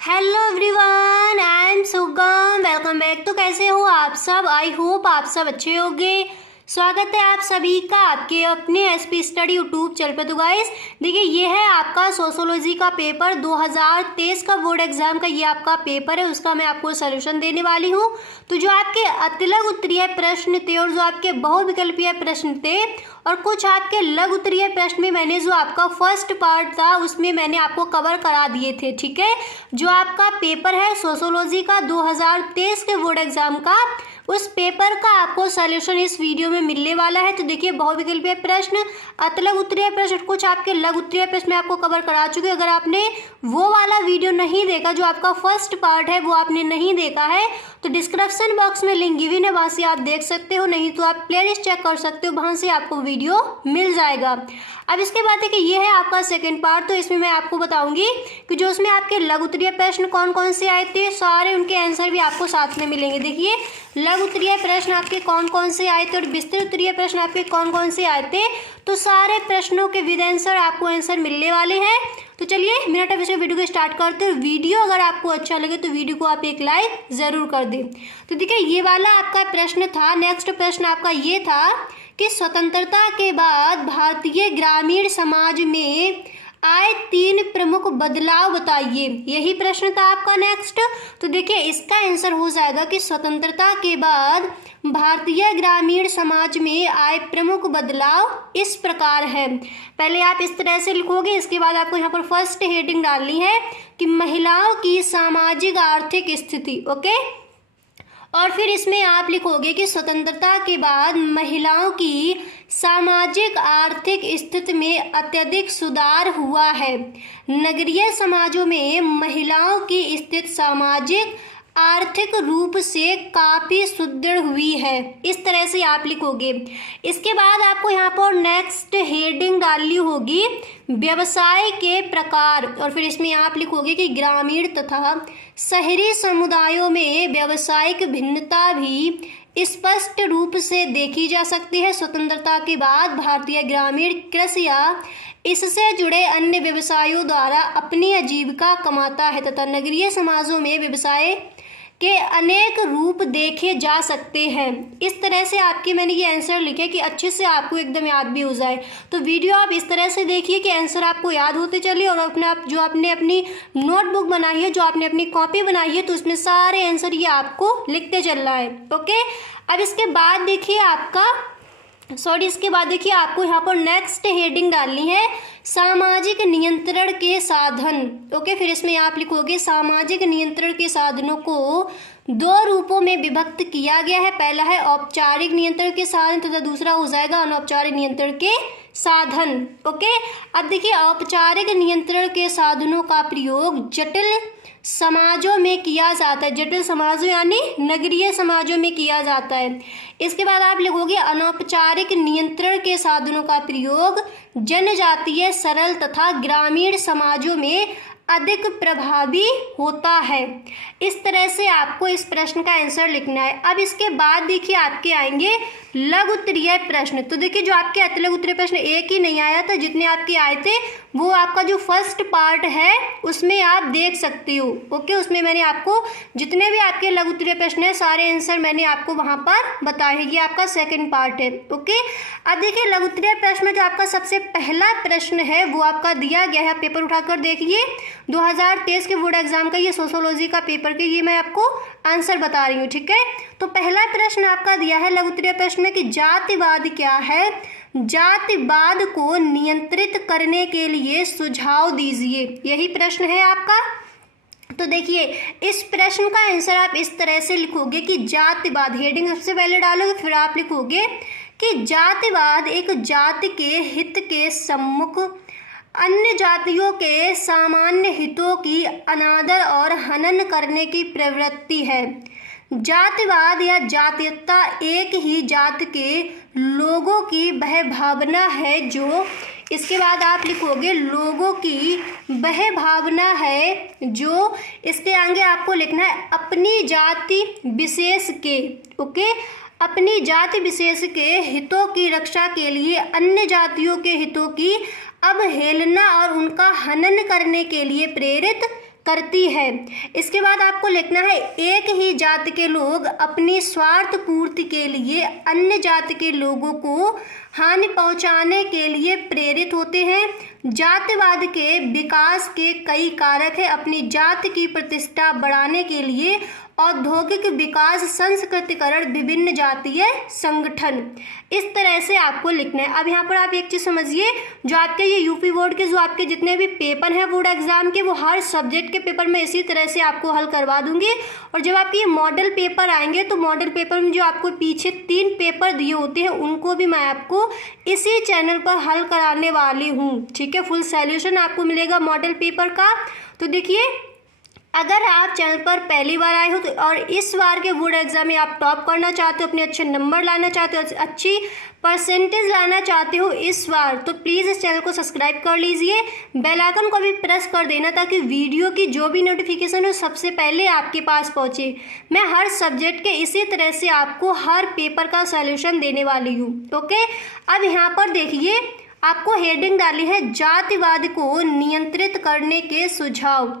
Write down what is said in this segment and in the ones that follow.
Hello everyone, I am सुगम। Welcome back. तो कैसे हो आप सब? आई होप आप सब अच्छे होंगे। स्वागत है आप सभी का आपके अपने एसपी स्टडी यूट्यूब चैनल पे। तो गाइस देखिए, ये है आपका सोशोलॉजी का पेपर 2023 का बोर्ड एग्जाम का। ये आपका पेपर है, उसका मैं आपको सॉल्यूशन देने वाली हूँ। तो जो आपके अतिलघु उत्तरीय प्रश्न थे और जो आपके बहुविकल्पीय प्रश्न थे और कुछ आपके लघु उत्तरीय प्रश्न में मैंने जो आपका फर्स्ट पार्ट था उसमें मैंने आपको कवर करा दिए थे। ठीक है, जो आपका पेपर है सोशोलॉजी का 2023 के बोर्ड एग्जाम का, उस पेपर का आपको सॉल्यूशन इस वीडियो में मिलने वाला है। तो देखिए, बहुविकल्पीय प्रश्न, अतिलघु उत्तरीय प्रश्न, कुछ आपके लघु उत्तरीय प्रश्न मैं आपको कवर करा चुके। अगर आपने वो वाला वीडियो नहीं देखा, जो आपका फर्स्ट पार्ट है, वो आपने नहीं देखा है, तो डिस्क्रिप्शन बॉक्स में लिंक गिवन है, वहां से आप देख सकते हो। नहीं तो आप प्लेलिस्ट चेक कर सकते हो, वहां से आपको वीडियो मिल जाएगा। अब इसके बाद है कि ये है आपका सेकंड पार्ट। तो इसमें मैं आपको बताऊंगी कि जो उसमें आपके लघु उत्तरीय प्रश्न कौन कौन से आए थे, सारे उनके आंसर भी आपको साथ में मिलेंगे। देखिए, लघु उत्तरीय प्रश्न आपके कौन कौन से आए थे और विस्तृत उत्तरीय प्रश्न आपके कौन कौन से आए थे, तो सारे प्रश्नों के विद आंसर आपको आंसर मिलने वाले हैं। तो चलिए बिना टाइम वेस्ट वीडियो को स्टार्ट करते हैं। वीडियो अगर आपको अच्छा लगे तो वीडियो को आप एक लाइक जरूर कर दें। तो देखिए, ये वाला आपका प्रश्न था। नेक्स्ट प्रश्न आपका ये था कि स्वतंत्रता के बाद भारतीय ग्रामीण समाज में आए 3 प्रमुख बदलाव बताइए। यही प्रश्न था आपका नेक्स्ट। तो देखिए, इसका आंसर हो जाएगा कि स्वतंत्रता के बाद भारतीय ग्रामीण समाज में आए प्रमुख बदलाव इस प्रकार है। पहले आप इस तरह से लिखोगे, इसके बाद आपको यहाँ पर फर्स्ट हेडिंग डालनी है कि महिलाओं की सामाजिक आर्थिक स्थिति। ओके, और फिर इसमें आप लिखोगे कि स्वतंत्रता के बाद महिलाओं की सामाजिक आर्थिक स्थिति में अत्यधिक सुधार हुआ है। नगरीय समाजों में महिलाओं की स्थिति सामाजिक आर्थिक रूप से काफी सुदृढ़ हुई है। इस तरह से आप लिखोगे। इसके बाद आपको यहाँ पर नेक्स्ट हेडिंग डालनी होगी व्यवसाय के प्रकार, और फिर इसमें आप लिखोगे कि ग्रामीण तथा शहरी समुदायों में व्यावसायिक भिन्नता भी स्पष्ट रूप से देखी जा सकती है। स्वतंत्रता के बाद भारतीय ग्रामीण कृषि या इससे जुड़े अन्य व्यवसायों द्वारा अपनी आजीविका कमाता है तथा नगरीय समाजों में व्यवसाय के अनेक रूप देखे जा सकते हैं। इस तरह से आपके मैंने ये आंसर लिखे कि अच्छे से आपको एकदम याद भी हो जाए। तो वीडियो आप इस तरह से देखिए कि आंसर आपको याद होते चलिए, और अपने जो आपने अपनी नोटबुक बनाई है, जो आपने अपनी कॉपी बनाई है, तो उसमें सारे आंसर ये आपको लिखते चलना है। ओके, अब इसके बाद देखिए इसके बाद देखिए आपको यहाँ पर नेक्स्ट हेडिंग डालनी है सामाजिक नियंत्रण के साधन। ओके, फिर इसमें आप लिखोगे सामाजिक नियंत्रण के साधनों को 2 रूपों में विभक्त किया गया है। पहला है औपचारिक नियंत्रण के साधन तथा दूसरा हो जाएगा अनौपचारिक नियंत्रण के साधन। ओके, अब देखिए, औपचारिक नियंत्रण के साधनों का प्रयोग जटिल समाजों में किया जाता है। जटिल समाजों यानी नगरीय समाजों में किया जाता है। इसके बाद आप लिखोगे अनौपचारिक नियंत्रण के साधनों का प्रयोग जनजातीय, सरल तथा ग्रामीण समाजों में अधिक प्रभावी होता है। इस तरह से आपको इस प्रश्न का आंसर लिखना है। अब इसके बाद देखिए आपके आएंगे लघु उत्तरीय प्रश्न। तो देखिए, जो आपके अतिलघु उत्तरीय प्रश्न एक ही नहीं आया था, जितने आपके आए थे वो आपका जो फर्स्ट पार्ट है उसमें आप देख सकते हो। ओके, उसमें मैंने आपको जितने भी आपके लघु उत्तरीय प्रश्न है सारे आंसर मैंने आपको वहां पर बताए। ये आपका सेकंड पार्ट है। ओके, अब देखिए लघु उत्तरीय प्रश्न में जो आपका सबसे पहला प्रश्न है वो आपका दिया गया है। पेपर उठाकर देखिए, 2023 के बोर्ड एग्जाम का ये सोशोलॉजी का पेपर के ये मैं आपको आंसर बता रही हूँ। ठीक है, तो पहला प्रश्न आपका दिया है लघु उत्तरीय प्रश्न कि जातिवाद क्या है, जातिवाद को नियंत्रित करने के लिए सुझाव दीजिए। यही प्रश्न है आपका। तो देखिए, इस प्रश्न का आंसर आप इस तरह से लिखोगे कि जातिवाद, हेडिंग सबसे पहले डालोगे, फिर आप लिखोगे कि जातिवाद एक जाति के हित के सम्मुख अन्य जातियों के सामान्य हितों की अनादर और हनन करने की प्रवृत्ति है। जातिवाद या जातीयता एक ही जाति के लोगों की वह भावना है जो, इसके बाद आप लिखोगे लोगों की वह भावना है जो, इसके आगे आपको लिखना है अपनी जाति विशेष के, ओके, अपनी जाति विशेष के हितों की रक्षा के लिए अन्य जातियों के हितों की अवहेलना और उनका हनन करने के लिए प्रेरित करती है। इसके बाद आपको लिखना है एक ही जाति के लोग अपनी स्वार्थ पूर्ति के लिए अन्य जाति के लोगों को हानि पहुंचाने के लिए प्रेरित होते हैं। जातिवाद के विकास के कई कारक है। अपनी जाति की प्रतिष्ठा बढ़ाने के लिए औद्योगिक विकास, संस्कृतिकरण, विभिन्न जातीय संगठन, इस तरह से आपको लिखना है। अब यहाँ पर आप एक चीज़ समझिए, जो आपके ये यूपी बोर्ड के जो आपके जितने भी पेपर हैं बोर्ड एग्जाम के, वो हर सब्जेक्ट के पेपर में इसी तरह से आपको हल करवा दूंगी। और जब आपके ये मॉडल पेपर आएंगे तो मॉडल पेपर में जो आपको पीछे 3 पेपर दिए होते हैं उनको भी मैं आपको इसी चैनल पर हल कराने वाली हूँ। ठीक है, फुल सॉल्यूशन आपको मिलेगा मॉडल पेपर का। तो देखिए, अगर आप चैनल पर पहली बार आए हो तो और इस बार के बोर्ड एग्जाम में आप टॉप करना चाहते हो, अपने अच्छे नंबर लाना चाहते हो, अच्छी परसेंटेज लाना चाहते हो इस बार, तो प्लीज़ इस चैनल को सब्सक्राइब कर लीजिए, बेल आइकन को भी प्रेस कर देना ताकि वीडियो की जो भी नोटिफिकेशन हो सबसे पहले आपके पास पहुंचे। मैं हर सब्जेक्ट के इसी तरह से आपको हर पेपर का सॉल्यूशन देने वाली हूँ। ओके, अब यहाँ पर देखिए, आपको हेडिंग डाली है जातिवाद को नियंत्रित करने के सुझाव,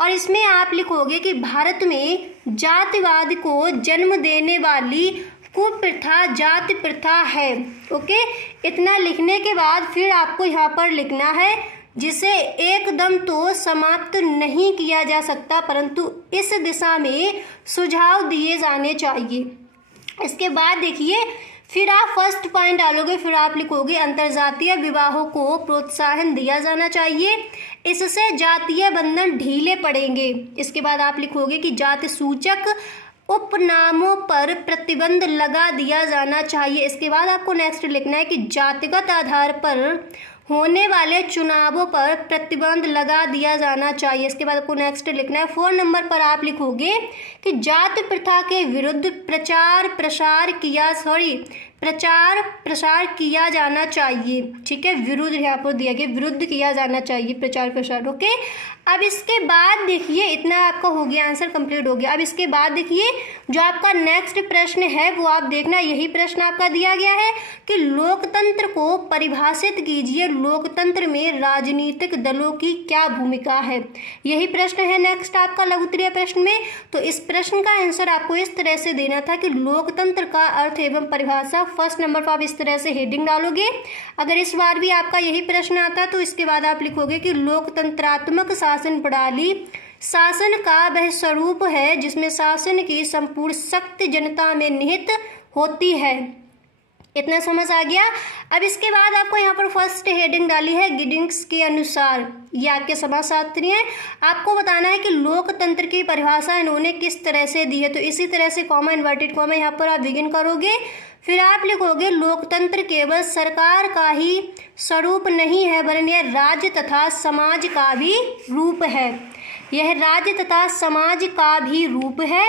और इसमें आप लिखोगे कि भारत में जातिवाद को जन्म देने वाली कुप्रथा जाति प्रथा है। ओके, इतना लिखने के बाद फिर आपको यहाँ पर लिखना है जिसे एकदम तो समाप्त नहीं किया जा सकता परंतु इस दिशा में सुझाव दिए जाने चाहिए। इसके बाद देखिए, फिर आप फर्स्ट पॉइंट डालोगे, फिर आप लिखोगे अंतरजातीय विवाहों को प्रोत्साहन दिया जाना चाहिए, इससे जातीय बंधन ढीले पड़ेंगे। इसके बाद आप लिखोगे कि जाति सूचक उपनामों पर प्रतिबंध लगा दिया जाना चाहिए। इसके बाद आपको नेक्स्ट लिखना है कि जातिगत आधार पर होने वाले चुनावों पर प्रतिबंध लगा दिया जाना चाहिए। इसके बाद आपको नेक्स्ट लिखना है 4 नंबर पर आप लिखोगे कि जाति प्रथा के विरुद्ध प्रचार प्रसार किया जाना चाहिए। ठीक है, विरुद्ध यहाँ पर दिया गया, विरुद्ध किया जाना चाहिए, प्रचार प्रसार। ओके, अब इसके बाद देखिए, इतना आपका हो गया, आंसर कंप्लीट हो गया। अब इसके बाद देखिए, जो आपका नेक्स्ट प्रश्न है वो आप देखना, यही प्रश्न आपका दिया गया है कि लोकतंत्र को परिभाषित कीजिए, लोकतंत्र में राजनीतिक दलों की क्या भूमिका है। यही प्रश्न है नेक्स्ट आपका लघु उत्तरीय प्रश्न में। तो इस प्रश्न का आंसर आपको इस तरह से देना था कि लोकतंत्र का अर्थ एवं परिभाषा। फर्स्ट नंबर पर आप इस तरह से हेडिंग डालोगे। अगर इस बार भी आपका यही प्रश्न आता तो इसके बाद आप लिखोगे कि लोकतंत्रात्मक शासन प्रणाली शासन का वह स्वरूप है जिसमें शासन की संपूर्ण शक्ति जनता में निहित होती है। इतना समझ आ गया। अब इसके बाद आपको यहाँ पर फर्स्ट हेडिंग डाली है गिडिंग्स के अनुसार, ये आपके समाजशास्त्री हैं, आपको बताना है कि लोकतंत्र की परिभाषा इन्होंने किस तरह से दी है। तो इसी तरह से कॉमा इन्वर्टेड कॉमा यहाँ पर आप बिगिन करोगे। फिर आप लिखोगे लोकतंत्र केवल सरकार का ही स्वरूप नहीं है वरन यह राज्य तथा समाज का भी रूप है। यह राज्य तथा समाज का भी रूप है।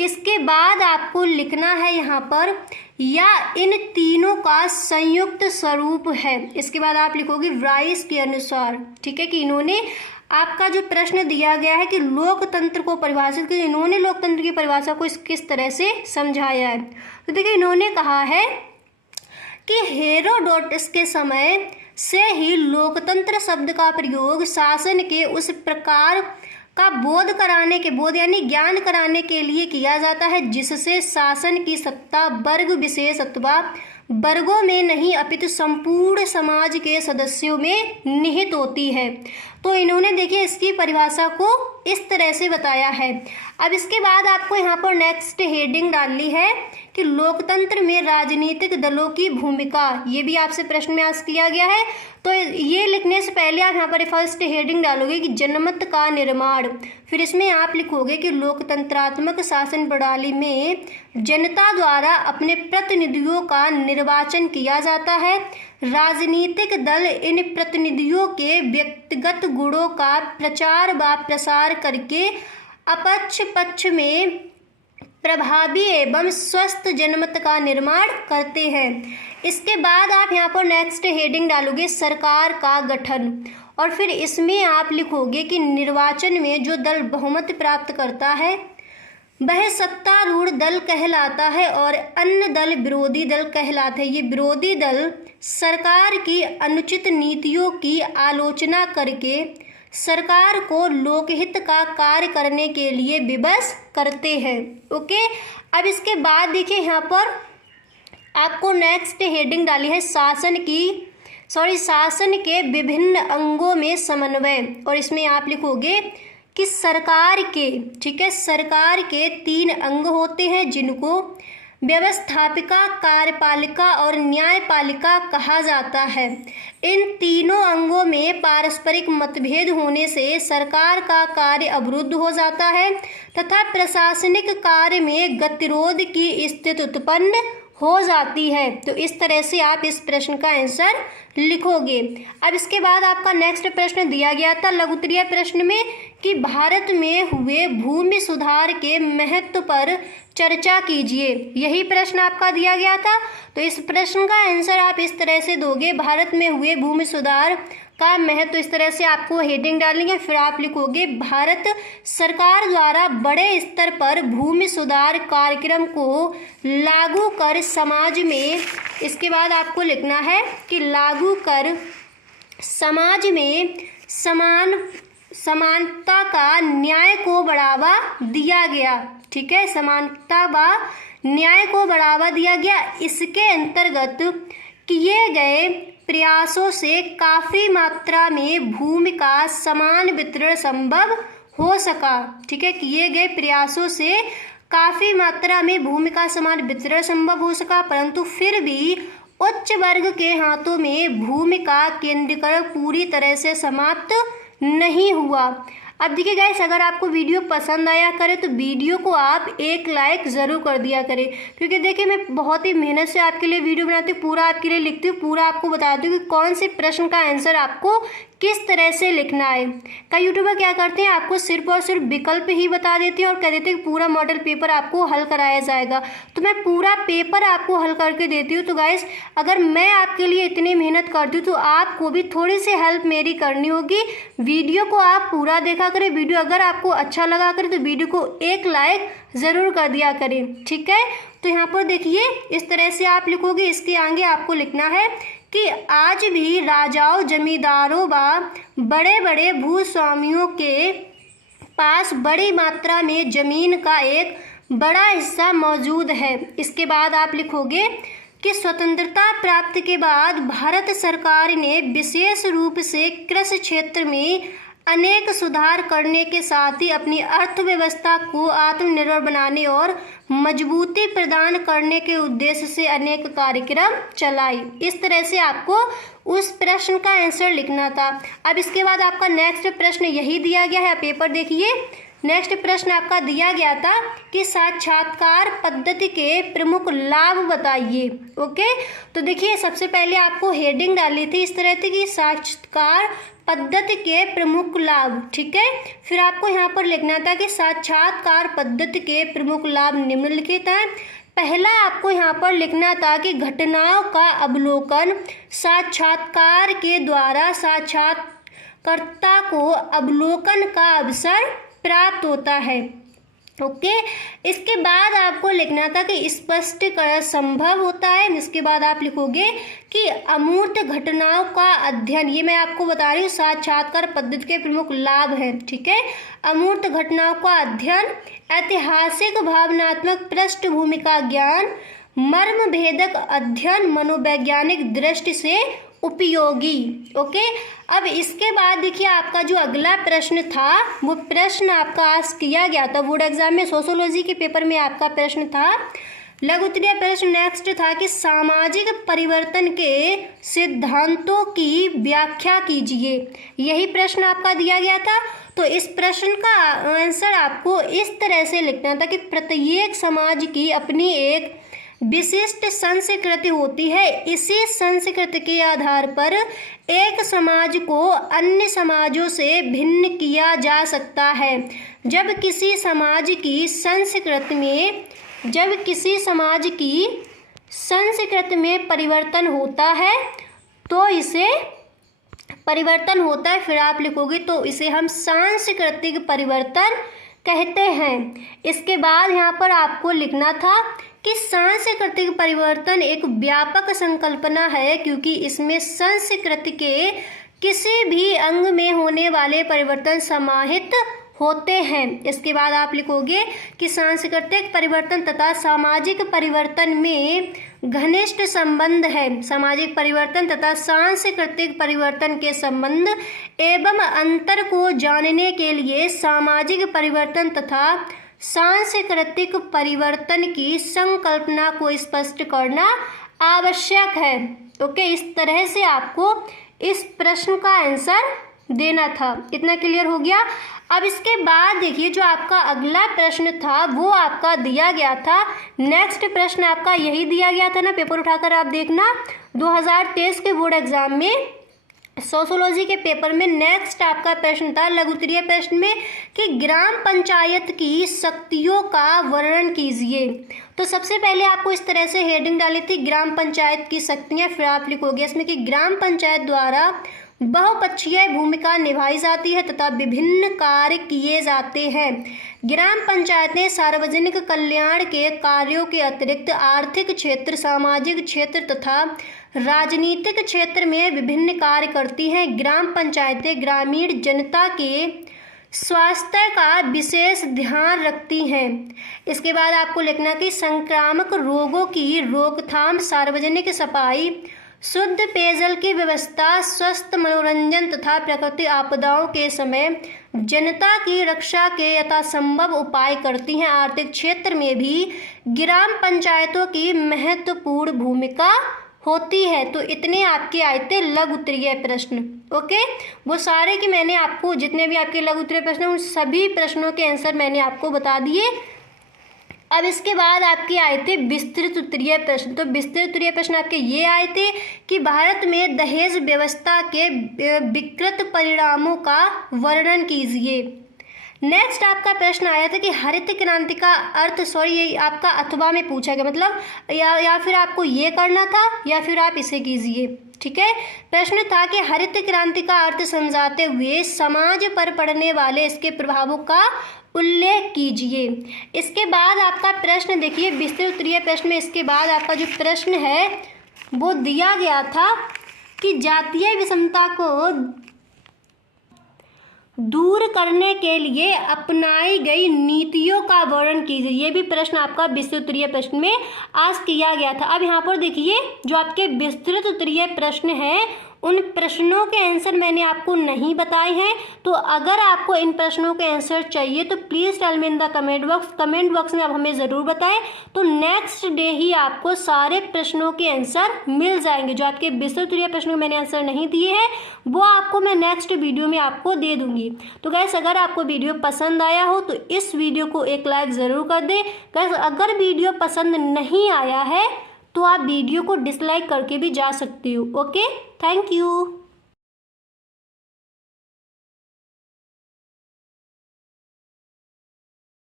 इसके बाद आपको लिखना है यहाँ पर या इन तीनों का संयुक्त स्वरूप है। इसके बाद आप लिखोगे राइस के अनुसार। ठीक है, कि इन्होंने आपका जो प्रश्न दिया गया है कि लोकतंत्र को परिभाषित कर, इन्होंने लोकतंत्र की परिभाषा को किस तरह से समझाया है। तो देखिए, इन्होंने कहा है कि हेरोडोटस के समय से ही लोकतंत्र शब्द का प्रयोग शासन के उस प्रकार का बोध यानी ज्ञान कराने के लिए किया जाता है जिससे शासन की सत्ता वर्ग विशेष अथवा वर्गों में नहीं अपितु संपूर्ण समाज के सदस्यों में निहित होती है। तो इन्होंने देखिए इसकी परिभाषा को इस तरह से बताया है। अब इसके बाद आपको यहाँ पर नेक्स्ट हेडिंग डालनी है कि लोकतंत्र में राजनीतिक दलों की भूमिका, ये भी आपसे प्रश्न में आस्क किया गया है। तो ये लिखने से पहले आप यहाँ पर फर्स्ट हेडिंग डालोगे कि जनमत का निर्माण, फिर इसमें आप लिखोगे कि लोकतंत्रात्मक शासन प्रणाली में जनता द्वारा अपने प्रतिनिधियों का निर्वाचन किया जाता है। राजनीतिक दल इन प्रतिनिधियों के व्यक्तिगत गुणों का प्रचार व प्रसार करके अपक्ष पक्ष में प्रभावी एवं स्वस्थ जनमत का निर्माण करते हैं। इसके बाद आप यहाँ पर नेक्स्ट हेडिंग डालोगे सरकार का गठन, और फिर इसमें आप लिखोगे कि निर्वाचन में जो दल बहुमत प्राप्त करता है वह सत्तारूढ़ दल कहलाता है और अन्य दल विरोधी दल कहलाते हैं। ये विरोधी दल सरकार की अनुचित नीतियों की आलोचना करके सरकार को लोकहित का कार्य करने के लिए विवश करते हैं। ओके, अब इसके बाद देखिए यहाँ पर आपको नेक्स्ट हेडिंग डाली है शासन के विभिन्न अंगों में समन्वय, और इसमें आप लिखोगे कि सरकार के, ठीक है, सरकार के 3 अंग होते हैं जिनको व्यवस्थापिका, कार्यपालिका और न्यायपालिका कहा जाता है। इन तीनों अंगों में पारस्परिक मतभेद होने से सरकार का कार्य अवरुद्ध हो जाता है तथा प्रशासनिक कार्य में गतिरोध की स्थिति उत्पन्न हो जाती है। तो इस तरह से आप इस प्रश्न का आंसर लिखोगे। अब इसके बाद आपका नेक्स्ट प्रश्न दिया गया था लघुत्तरीय प्रश्न में कि भारत में हुए भूमि सुधार के महत्व पर चर्चा कीजिए। यही प्रश्न आपका दिया गया था। तो इस प्रश्न का आंसर आप इस तरह से दोगे, भारत में हुए भूमि सुधार का महत्व, इस तरह से आपको हेडिंग डालेंगे। फिर आप लिखोगे भारत सरकार द्वारा बड़े स्तर पर भूमि सुधार कार्यक्रम को लागू कर समाज में, इसके बाद आपको लिखना है कि लागू कर समाज में समानता का न्याय को बढ़ावा दिया गया। ठीक है, समानता व न्याय को बढ़ावा दिया गया। इसके अंतर्गत किए गए प्रयासों से काफ़ी मात्रा में भूमि का समान वितरण संभव हो सका। ठीक है, किए गए प्रयासों से काफ़ी मात्रा में भूमि का समान वितरण संभव हो सका, परंतु फिर भी उच्च वर्ग के हाथों में भूमि का केंद्रीकरण पूरी तरह से समाप्त नहीं हुआ। अब देखिए गाइस, अगर आपको वीडियो पसंद आया करे तो वीडियो को आप एक लाइक ज़रूर कर दिया करें, क्योंकि देखिए मैं बहुत ही मेहनत से आपके लिए वीडियो बनाती हूँ, पूरा आपके लिए लिखती हूँ, पूरा आपको बताती हूँ कि कौन से प्रश्न का आंसर आपको किस तरह से लिखना है। कई यूट्यूबर क्या करते हैं, आपको सिर्फ और सिर्फ विकल्प ही बता देते हैं और कह देते हैं कि पूरा मॉडल पेपर आपको हल कराया जाएगा। तो मैं पूरा पेपर आपको हल करके देती हूँ। तो गाइस, अगर मैं आपके लिए इतनी मेहनत करती हूँ तो आपको भी थोड़ी सी हेल्प मेरी करनी होगी। वीडियो को आप पूरा देखा करें। वीडियो अगर आपको अच्छा लगा करे तो वीडियो को एक लाइक ज़रूर कर दिया करें। ठीक है, तो यहाँ पर देखिए इस तरह से आप लिखोगे। इसके आगे आपको लिखना है कि आज भी राजाओं, जमींदारों व बड़े बड़े भूस्वामियों के पास बड़ी मात्रा में जमीन का एक बड़ा हिस्सा मौजूद है। इसके बाद आप लिखोगे कि स्वतंत्रता प्राप्ति के बाद भारत सरकार ने विशेष रूप से कृषि क्षेत्र में अनेक सुधार करने के साथ ही अपनी अर्थव्यवस्था को आत्मनिर्भर बनाने और मजबूती प्रदान करने के उद्देश्य से अनेक कार्यक्रम चलाई। इस तरह से आपको उस प्रश्न का आंसर लिखना था। अब इसके बाद आपका नेक्स्ट प्रश्न यही दिया गया है, पेपर देखिए। नेक्स्ट प्रश्न आपका दिया गया था कि साक्षात्कार पद्धति के प्रमुख लाभ बताइए। ओके, तो देखिए सबसे पहले आपको हेडिंग डाली थी इस तरह से कि साक्षात्कार पद्धति के प्रमुख लाभ। ठीक है, फिर आपको यहाँ पर लिखना था कि साक्षात्कार पद्धति के प्रमुख लाभ निम्नलिखित हैं। पहला आपको यहाँ पर लिखना था कि घटनाओं का अवलोकन साक्षात्कार के द्वारा साक्षात्कारकर्ता को अवलोकन का अवसर प्राप्त होता है। ओके, इसके बाद आपको लिखना था कि स्पष्टीकरण संभव होता है। इसके बाद आप लिखोगे कि अमूर्त घटनाओं का अध्ययन, ये मैं आपको बता रही हूँ साक्षात्कार पद्धति के प्रमुख लाभ हैं। ठीक है, अमूर्त घटनाओं का अध्ययन, ऐतिहासिक भावनात्मक पृष्ठभूमि का ज्ञान, मर्म भेदक अध्ययन मनोवैज्ञानिक दृष्टि से उपयोगी। ओके, अब इसके बाद देखिए आपका जो अगला प्रश्न था वो प्रश्न आपका आस्क किया गया था बोर्ड एग्जाम में, सोशियोलॉजी के पेपर में आपका प्रश्न था लघुत्तरीय प्रश्न नेक्स्ट था कि सामाजिक परिवर्तन के सिद्धांतों की व्याख्या कीजिए। यही प्रश्न आपका दिया गया था। तो इस प्रश्न का आंसर आपको इस तरह से लिखना था कि प्रत्येक समाज की अपनी एक विशिष्ट संस्कृति होती है। इसी संस्कृति के आधार पर एक समाज को अन्य समाजों से भिन्न किया जा सकता है। जब किसी समाज की संस्कृति में परिवर्तन होता है तो इसे फिर आप लिखोगे तो इसे हम सांस्कृतिक परिवर्तन कहते हैं। इसके बाद यहाँ पर आपको लिखना था कि सांस्कृतिक परिवर्तन एक व्यापक संकल्पना है क्योंकि इसमें संस्कृति के किसी भी अंग में होने वाले परिवर्तन समाहित होते हैं। इसके बाद आप लिखोगे कि सांस्कृतिक परिवर्तन तथा सामाजिक परिवर्तन में घनिष्ठ संबंध है। सामाजिक परिवर्तन तथा सांस्कृतिक परिवर्तन के संबंध एवं अंतर को जानने के लिए सामाजिक परिवर्तन तथा सांस्कृतिक परिवर्तन की संकल्पना को स्पष्ट करना आवश्यक है। ओके, इस तरह से आपको इस प्रश्न का आंसर देना था। इतना क्लियर हो गया। अब इसके बाद देखिए जो आपका अगला प्रश्न था वो आपका दिया गया था, नेक्स्ट प्रश्न आपका यही दिया गया था ना, पेपर उठाकर आप देखना 2023 के बोर्ड एग्जाम में सोशियोलॉजी के पेपर में नेक्स्ट आपका प्रश्न था लघु उत्तरीय प्रश्न में कि ग्राम पंचायत की शक्तियों का वर्णन कीजिए। तो सबसे पहले आपको इस तरह से हेडिंग डाली थी ग्राम पंचायत की शक्तियां, फिर आप लिखोगे इसमें कि ग्राम पंचायत द्वारा बहुपक्षीय भूमिका निभाई जाती है तथा विभिन्न कार्य किए जाते हैं। ग्राम पंचायतें सार्वजनिक कल्याण के कार्यों के अतिरिक्त आर्थिक क्षेत्र, सामाजिक क्षेत्र तथा राजनीतिक क्षेत्र में विभिन्न कार्य करती हैं। ग्राम पंचायतें ग्रामीण जनता के स्वास्थ्य का विशेष ध्यान रखती हैं। इसके बाद आपको लिखना कि संक्रामक रोगों की रोकथाम, सार्वजनिक सफाई, शुद्ध पेयजल की व्यवस्था, स्वस्थ मनोरंजन तथा प्राकृतिक आपदाओं के समय जनता की रक्षा के यथासंभव उपाय करती हैं। आर्थिक क्षेत्र में भी ग्राम पंचायतों की महत्वपूर्ण भूमिका होती है। तो इतने आपके आए थे लघु उत्तरीय प्रश्न। ओके, वो सारे कि मैंने आपको जितने भी आपके लघु उत्तरीय प्रश्न उन सभी प्रश्नों के आंसर मैंने आपको बता दिए। अब इसके बाद आपके आए थे विस्तृत उत्तरीय प्रश्न। तो विस्तृत उत्तरीय प्रश्न आपके ये आए थे कि भारत में दहेज व्यवस्था के विकृत परिणामों का वर्णन कीजिए। नेक्स्ट आपका प्रश्न आया था कि हरित क्रांति का अर्थ, ये आपका अथवा में पूछा गया, मतलब या फिर आपको ये करना था या फिर आप इसे कीजिए। ठीक है, प्रश्न था कि हरित क्रांति का अर्थ समझाते हुए समाज पर पड़ने वाले इसके प्रभावों का उल्लेख कीजिए। इसके बाद आपका प्रश्न देखिए विस्तृत उत्तरीय प्रश्न में इसके बाद आपका जो प्रश्न है वो दिया गया था कि जातीय विषमता को दूर करने के लिए अपनाई गई नीतियों का वर्णन कीजिए। ये भी प्रश्न आपका विस्तृत उत्तरीय प्रश्न में आज किया गया था। अब यहाँ पर देखिए जो आपके विस्तृत उत्तरीय प्रश्न हैं उन प्रश्नों के आंसर मैंने आपको नहीं बताए हैं। तो अगर आपको इन प्रश्नों के आंसर चाहिए तो please tell me in the comment box में आप हमें ज़रूर बताएं। तो नेक्स्ट डे ही आपको सारे प्रश्नों के आंसर मिल जाएंगे। जो आपके विस्तृत उत्तरीय प्रश्नों में मैंने आंसर नहीं दिए हैं वो आपको मैं नेक्स्ट वीडियो में आपको दे दूंगी। तो गैस अगर आपको वीडियो पसंद आया हो तो इस वीडियो को एक लाइक ज़रूर कर दें। गैस अगर वीडियो पसंद नहीं आया है तो आप वीडियो को डिसलाइक करके भी जा सकते हो। Okay, thank you.